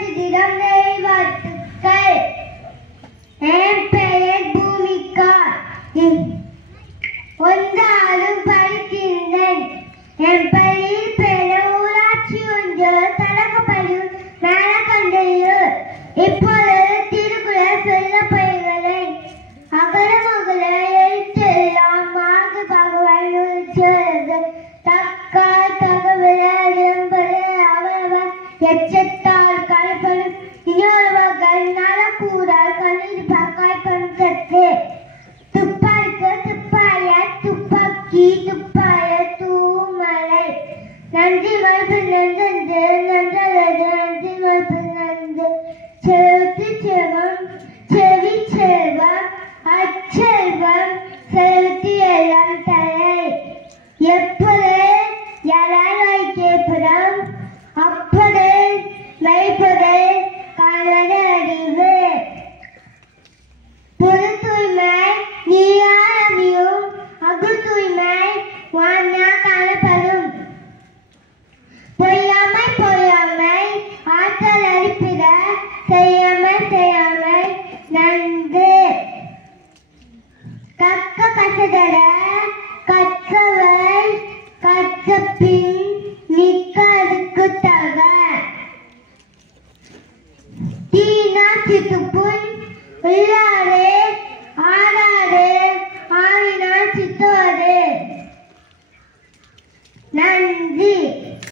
நட்சத்திரம் நெய்வாத்துக்கள். என் பெயர் பூமிகா. ஒன்றாலும் படிக்கின்றேன். என் பள்ளியில் பெற ஊராட்சி ஒன்று தலக்கப்பள்ளியும் மேல கண்டையில். இப்போது திருக்குறள் சொல்ல பயிர்கிறேன். அகர மகள எழுத்தெல்லாம் மாக பகவான் தக்கா தகவல அவரவர் எச்சத்தால் கலப்படும் இன்னொருவர்கள் நலக்கூறால் கண்ணீர் காய்ப்படும் கற்று. துப்பாருக்கு துப்பாய துப்பாக்கி துப்பாய தூமலை. நன்றி மறுப்பு நன்றன்று நன்றல்லது நன்றி மறுப்பு நன்று. செலுத்து செல்வம் செவி செல்வம் அச்செல்வம் செலுத்தி எல்லாம் தலை. எப்போது யாரால் வைக்கப்படும் அப்போது வைப்பது காணத அறிவு. பொது தூய்மை நீராமியும் அகு தூய்மை வானா காணப்படும். பொய்யாமை பொய்யாமை ஆற்றல் அளிப்பிட செய்யாமை செய்யாமை நன்று. கற்க கசதர கற்றவை கற்ற பின் நிற்க அதுக்கு தக. தீனா சித்துப்புண் உள்ளாரே ஆறாரே ஆவினால் சித்துவது. நன்றி.